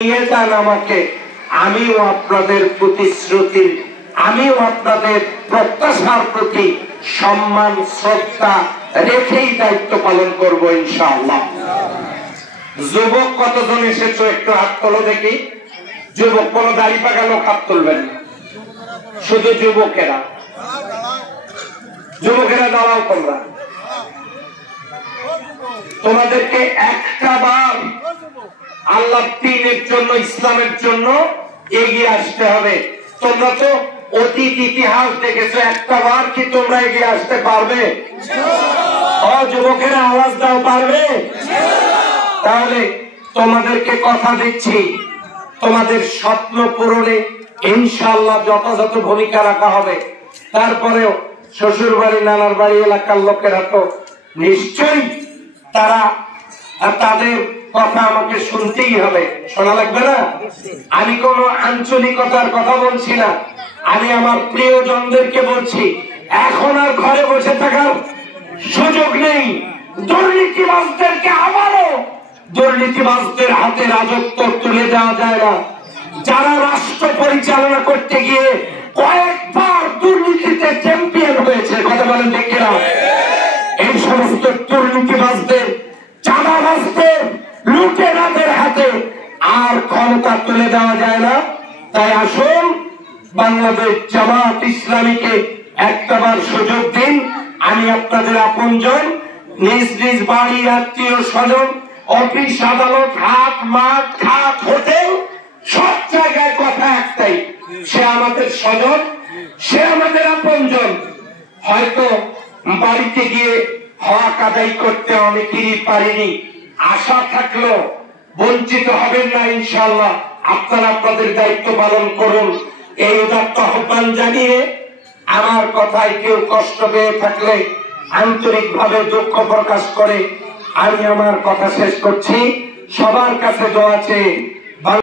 নিয়ে যান আমাকে, আমিও আপনাদের প্রতিশ্রুতির, আমিও আপনাদের প্রত্যাশার প্রতি সম্মান শ্রদ্ধা রেখেই দায়িত্ব পালন করব ইনশাআল্লাহ। যুবক কতজন এসেছো একটু হাত তোলো দেখি। যুবক, কোন দাড়ি পাকা লোক হাত তুলবেন না, শুধু যুবকেরা। যুবকেরা দাঁড়াও, তোমরা তোমাদেরকে একটা বার আল্লাহ দ্বীনের জন্য, ইসলামের জন্য এগিয়ে আসতে হবে। তোমরা তো অতীত ইতিহাস দেখেছো, একটা বার কি তোমরা এগিয়ে আসতে পারবে? যুবকেরা আওয়াজ দাও, পারবে? তাহলে তোমাদেরকে কথা দিচ্ছি, তোমাদের স্বপ্ন পূরণে ইনশাআল্লাহ যথাযথ ভূমিকা রাখা হবে। তারপরেও শ্বশুর বাড়ি, নানার বাড়ি এলাকার লোকেরা তো নিশ্চয়ই তারা তাদের কথা আমাকে শুনতেই হবে, শোনা লাগবে না। আমি কোন আঞ্চলিকতার কথা বলছি না, আমি আমার প্রিয়জনদেরকে বলছি, এখন আর ঘরে বসে থাকার সুযোগ নেই। দুর্নীতিবাজদেরকে আবারও দুর্নীতিবাজদের হাতে রাজত্ব তুলে দেওয়া যায় না। যারা রাষ্ট্র পরিচালনা করতে গিয়ে কয়েকবার দুর্নীতিতে চ্যাম্পিয়ন হয়েছে, কথা বলেন ঠিক কিনা? এই সমস্ত দুর্নীতিবাজদের, চাঁদাবাজদের, লুটেরাদের হাতে আর ক্ষমতা তুলে দেওয়া যায় না। তাই আসুন, বাংলাদেশ জামাত ইসলামীকে একটাবার সুযোগ দিন। আমি আপনাদের আপনজন, নিজ নিজ বাড়ি, আত্মীয় স্বজন, অফিস আদালত, হাট মাঠ, ঘাট, হোটেল, সব জায়গায় কথা একটাই, সে আমাদের স্বজন, সে আমাদের আপনজন। হয়তো বাড়িতে গিয়ে হক আদায় করতে অনেকেরই পারেনি, আশা থাকলো বঞ্চিত হবেন না ইনশাআল্লাহ। আপনারা আপনাদের দায়িত্ব পালন করুন, এই উদাত্ত আহ্বান জানিয়ে আমার কথায় কেউ কষ্ট পেয়ে থাকলে আন্তরিক ভাবে দুঃখ প্রকাশ করে আমি আমার কথা শেষ করছি। সবার কাছে দোয়া আছে।